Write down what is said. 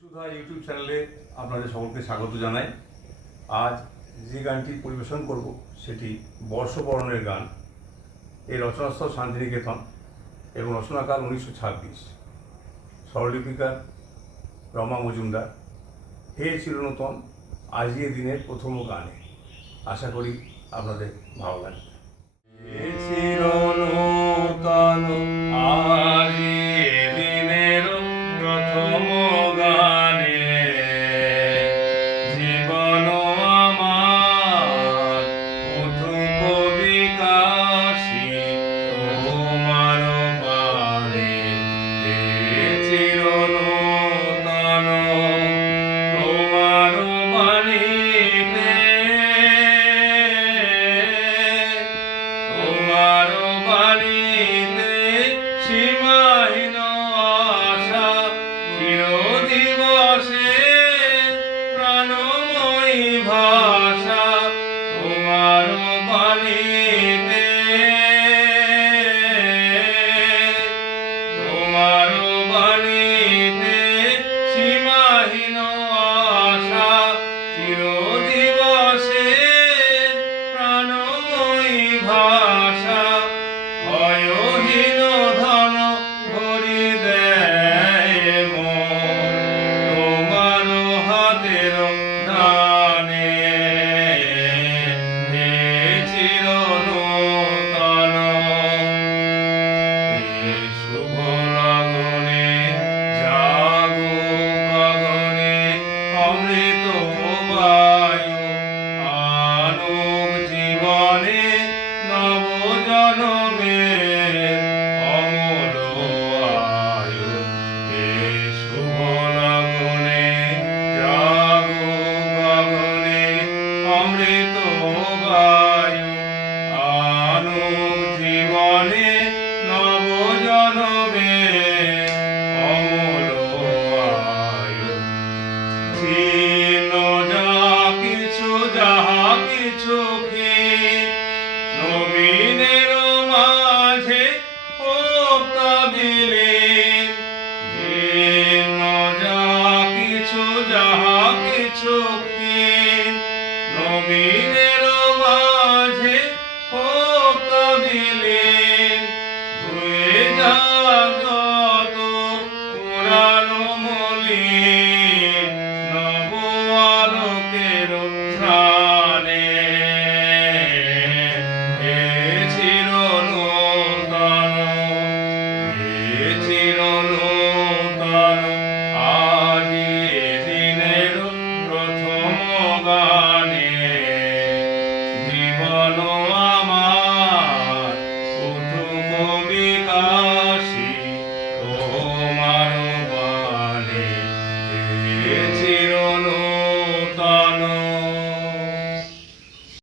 সুধা YouTube চ্যানেলে আপনাদের সকলকে স্বাগত জানাই। আজ যে গানটি পরিবেশন করব, সেটি বর্ষবরণের গান। এই রচনাস্থল শান্তিনিকেতন এবং রচনাকাল উনিশশো ছাব্বিশ। স্বরলিপিকার রমা মজুমদার, হে চিরনূতন আজকে দিনের প্রথম গানে। আশা করি আপনাদের ভালো লাগবে। সীমাহীন আশা দিবসে প্রাণময়ী ভাষা তোমার বাণীতে। তোমার বাণীতে সীমাহীন আশা চির দিবসে প্রাণময়ী ভাষা অমৃত বায়ু আনুক জীবনে নব কিছু যাহা কিছু কি নবীনের